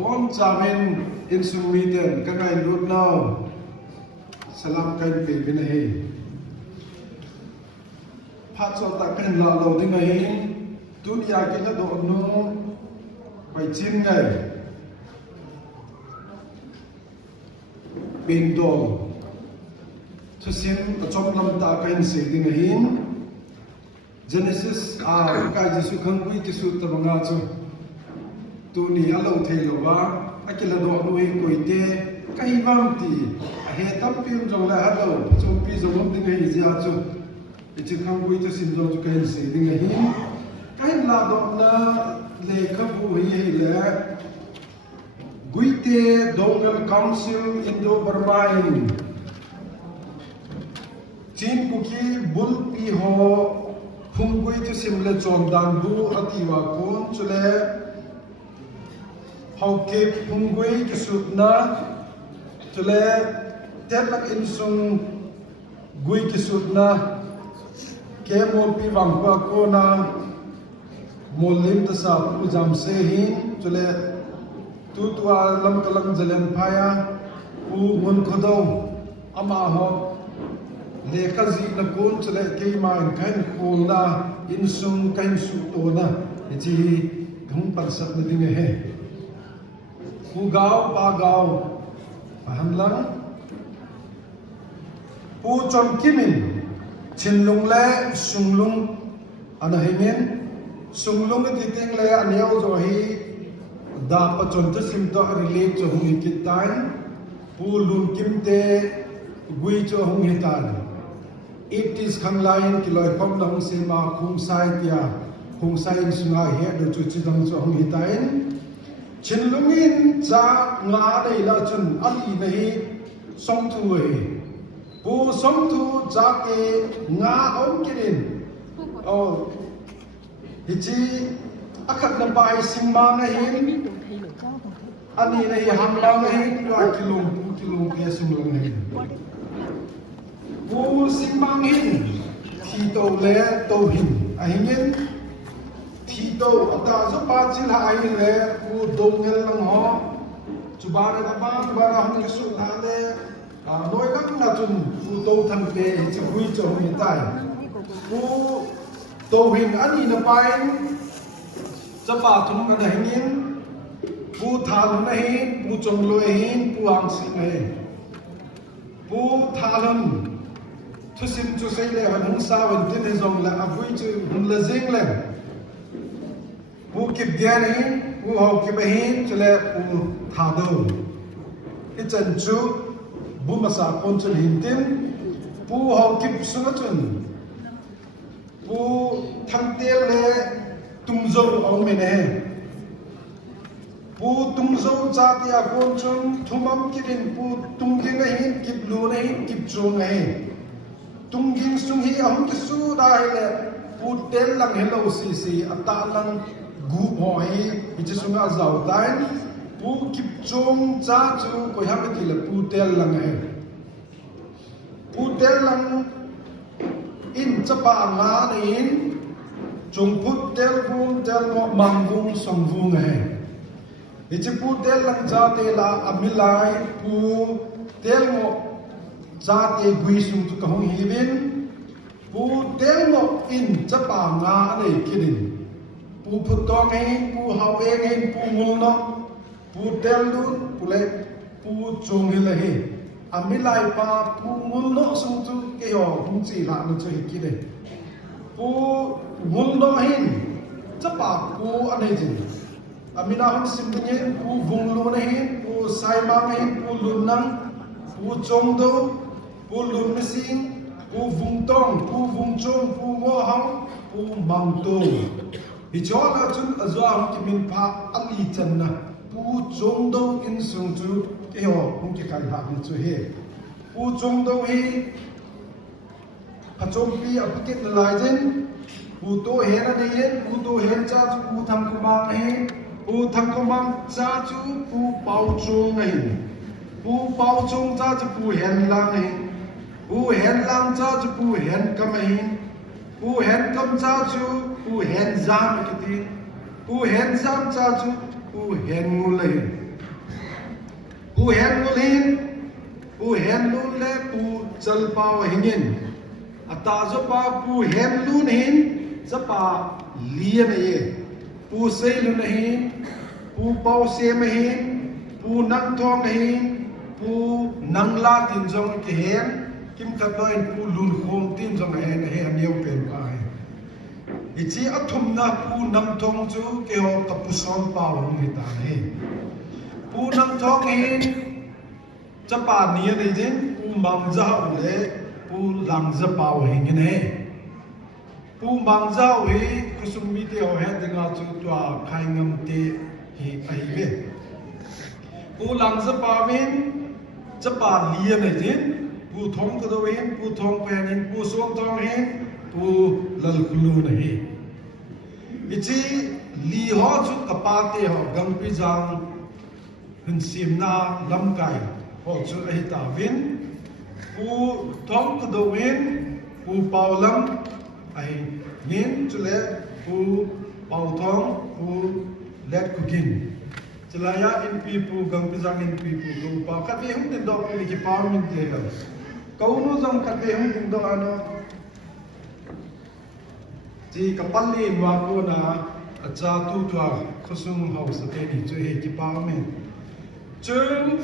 bon chamen in sumiten ka ngai lut now salam kai pe bin he phat so ta kan la lo ding ai dunia ki la do no pai chin ngai bin do thu sim chom lam ta kan se ding ai Genesis ka Jesu khang kui ki su ta banga chu tu ni alo thei lo wa akila do nu hi koi te kai wang ti a he tam pim jong la ha lo chu pi jong om ding hi ja chu ichi khang kui chu sim jong chu kai se ding hi kai la do na le kha bu hi le guite dongal council indo barmain chin ku ki bul pi ho phung gui chu sim le chon dan bu atiwa kon chule hau ke phung gui chu sut na chule tet lak in sung gui chu sut na ke mol pi wang pa ko na mol lim ta sa pu jam se hin chule tu tua lam kalang jalen phaya u mun khodo ama ho le ka zi na kon chale ke ma in kan khol na in sung kan su to na ji thung par sat na ding he pu gao pa gao han lang pu chom kimin chin lung le sung lung ana himen sung lung ti teng le aneu zo hi da pa chon ta sim to relate cho hung ki tan pu lung kim te gui cho hung hi tan it is khang lain ki loi kom nang se ma khung sai tia khung sai in sunga he do chu chi dang cho hong hitain chin lungin cha nga dei la chun ali nei som thu he pu som thu cha ke nga om kirin oh hichi akhat na bai sim ma na hin ani nei ham la nei wa kilong ke sim long nei pu sim mang hin thi to le to hin a hingen thi to ata zo pa chil ha ai le pu dong ngel lang ho chu ba ra hang ki su la le noi kang na chun pu to thang pe chu hui cho hin tai pu to hin ani na pai cha pa thum na hingen pu tha lu na hin pu chong lo hin pu ang sing he pu tha lam thu sim chu sei le han hung sa wan tin he zong la avui chu hun la zing le pu kip dia ni pu ho kip hin chale pu tha do ki chan chu bu ma sa kon chun hin tin pu ho kip su na chun pu thang te le tum zo ong me ne pu tum zo cha ti a kon chun thumam kirin pu tum ki na hin kip lu na hin kip chu na hin tung ging sung hi am ki su dai le pu tel lang hello si ata lang gu ho hi ji sung a zau dai pu kip chong cha chu ko ha ti le pu tel lang he pu tel lang in cha pa nga in chung phut tel mo mang vung song vung he ji pu tel lang cha te la amilai pu tel mo cha te gui sung tu ka hong hi bin pu tel mo in cha pa nga nei kidin pu phut to ngai pu hau e ngai pu mul no pu tel lu pu le pu chung hi la hi amilai pa pu mul no sung tu ke yo hung chi la no chu hi kidin pu mul no hin cha pa pu anei jin amina hong sim ni pu vung lu nei pu sai ma nei pu lun nang pu chong do pu lun missing pu vung tong pu vung chong pu ngo hang pu mang to hi cho la chun azwa hong ki min pha ali chan na pu chong do in sung chu ke ho hong ki kai ha ni chu he pu chong do hi a chong pi a piket na lai jen pu to he na ne yen pu to he cha chu pu tham ko ma he pu tham ko ma cha chu pu pau chong ngai pu pau chong cha chu pu hen lang he pu hen lang cha chu pu hen kam hi pu hen kam cha chu pu hen zam ki ti pu hen zam cha chu pu hen ngu le pu hen lulin pu hen lul le pu chal pau hingin ata zo pa pu hen lun hin zapa lian ye pu sei lun hin pu pau se me hin pu nang thong hin pu nang la tin jong ke hen kim khat loin pu lun khom tin jong hen he aniu pen pa ichi athum na pu nam thong chu ke ho ka pu son pau hong ta he pu nam thong hin chapa nia nei jin pu mang za le pu lang za pau hing ne pu mang za we kusum mi te ho he dinga chu twa khai ngam te hi ai ve pu lang za pa win chapa lia nei jin pu thong ka do win pu thong pe nin pu som thong hin pu lal khulu nei ichi li ho chu kapa te ho gam pi jang hin sim na lam kai ho chu ai ta win pu thong ka do win pu pau lam ai nin chu le pu pau thong pu let cooking chalaya in pi pu gam pi jang in pi pu lu pa khat ve hum tin do pu ki pa min te la kau no jong khat ve hum tin do ano ji kapal ni wa ko na acha tu twa khosung house te ni chu he ki pa men chung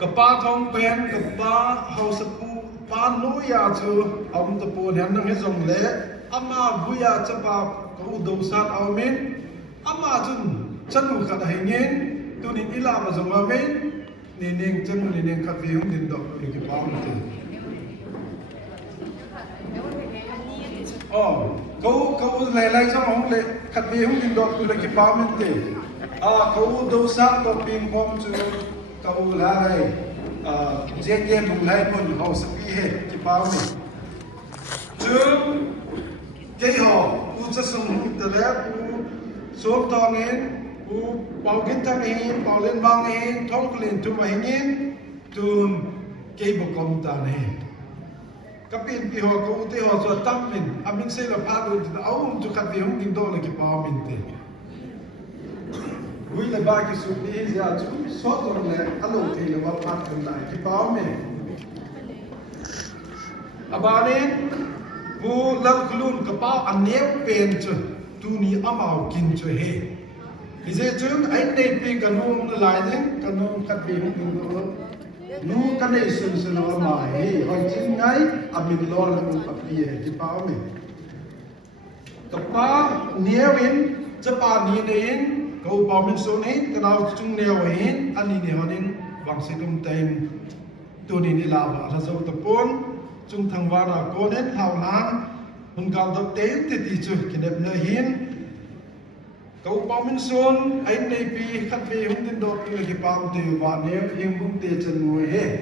kapa thong pen kapa house pu pa no ya chu om to pu han nang he jong le ama buya chapa ko do sat au men ama chun chanu khat hai ngen tu ni ila ma jong ma men ni neng chanu ni neng khat ve hum din do ki pa men te câu này lại cho ông lệ khát về không tin đọc tôi là cái bao mình thế câu đâu sáng đọc pin phong chú câu là này dễ dễ bùng lại một hậu sự gì hết cái bao mình chứ cái họ u cho sung từ đấy u xuống to nên u bảo kiến thằng này bảo lên bang này thông lên tụi mày nhìn tụi cái bộ công ta này kapin pi ho ko te ho so tam min amin se la pha do ta au tu khat vi hum ding do la ki pa min te ui la ba ki su ni ya chu so do le alo te le wa pha kan la ki pa min abane bu lam klun ka pa anem pen chu tu ni amao kin chu he ise chun ai nei pi kanum la lai ding kanum khat vi hum ding do nu kan nei sun sun wa ma he hoi chin ngai amin lo la mu papi he ki pa me ka pa niewin cha pa ni nein ko pa min so nei kanau chung neo hin ani ne honin wang se tum tain tu ni ni la wa ra zo ta pon chung thang wa ra ko nen hau lan hun gal dok te ti ti chu kinep na hin câu bao minh xuân anh này pi khát về không tin đọc người cái bao từ và nếu em bung tê chân ngồi hết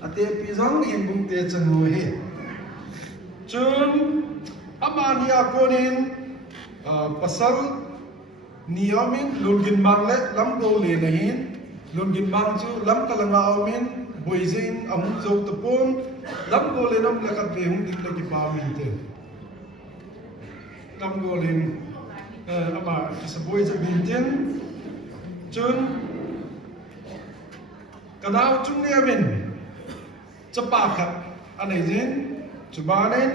à tê pi giống em bung tê chân ngồi hết chun amania konin pasal niamin lungin mang le lam go le nahin lungin mang chu lam kalanga amin boizin amun zo tapon lam go le nam la khát về không tin đọc cái bao min tê lam go le ama saboi za bintin chun kanau chung ne bin chapa khat anei jin chubanen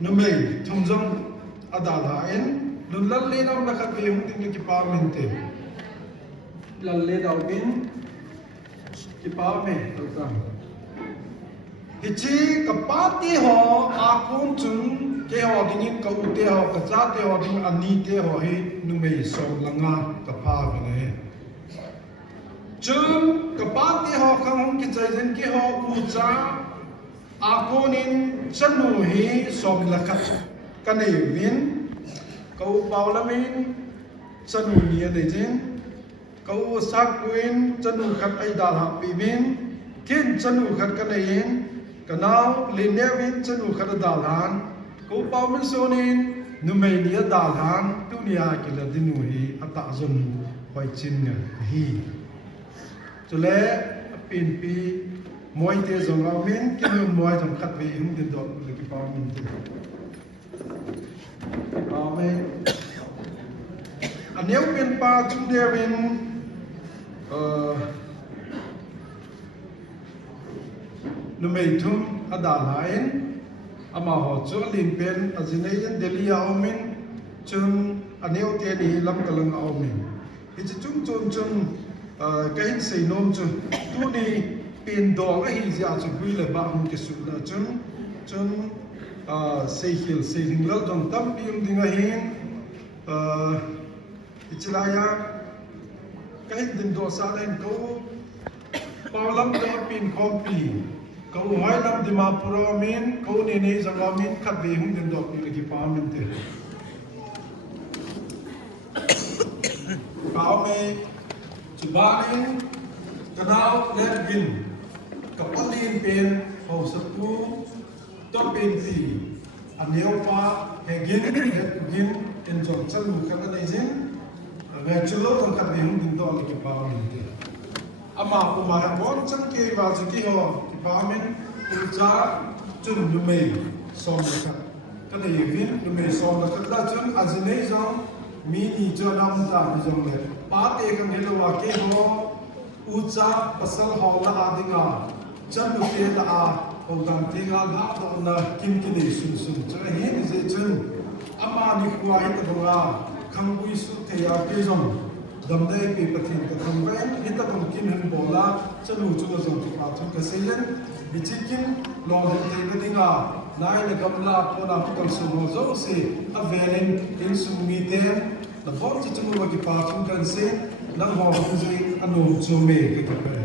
numei thongjong adala en lulal le nam la khat ve hung tin ki pa min te lal le dau bin ki pa me ta hichi kapati ho akun chung ke ho dingin ka u te ho ka cha te ho ding ani te ho hi nu mei so langa ka pha ne chum ka pa te ho khang hong ki chai jen ke ho u cha a konin chanu hi som la khat ka nei win ka u paw lamin chanu ni ne jen ka u sak win chanu khat ai da ha pi min kin chanu khat ka nei yin ka naw le ne win chanu khat da lan ko pa min sonin numei ni da lan tu nia ki la dinu hi ata zon hoi chin nga hi chule pin pi moi te zong a min ki nu moi jam khat ve hum din dot le ki pa min te pa me aneu pen pa chung de win nu mei thum ada lain ama ho chu lin pen azinei delia omin chun aneu te ni lam kalang omin hi chung chun chun kain sei nom chu tu ni pin do ga hi ja chu bui le ba hum ke su na chun chun sei hil sei ring lo dong tam pi dinga hin ichilaya kain din do sa len ko paulam da pin kompi kau hai lam Dimapura min kau nene zanga min khat ve hung den dok ni ki pa min te kau me chubanin kanau let bin kapalin pen ho sapu to pen ti aneu pa hegin hegin en jong chan mu kan nei jin ve chulo tong khat ve hung den dok ni ki pa min te ama uma ha bon chang ke wa chu ki ho Bamin uja chun numei som lakat kan ye vin numei som lakat la chun azine jong mini jonam ta jong le pa te kan helo wa ke ho uja pasal ho la adinga chan lu te la a ho dam te ga la to na kim ki ni sun sun cha he ni je chun ama ni khwa hi ta donga khang bui su te ya ke jong dam dai pe pathin ka thang ven hita kon kin hin bola chalu chu ga zong ti pa thun ka selen bichikin lo den te na dinga nai na gamla ko na pi kal su mo zo se a velen in su mi te na bon chi chu mo ki pa thun kan se na ho ku zui anu chu me ka ka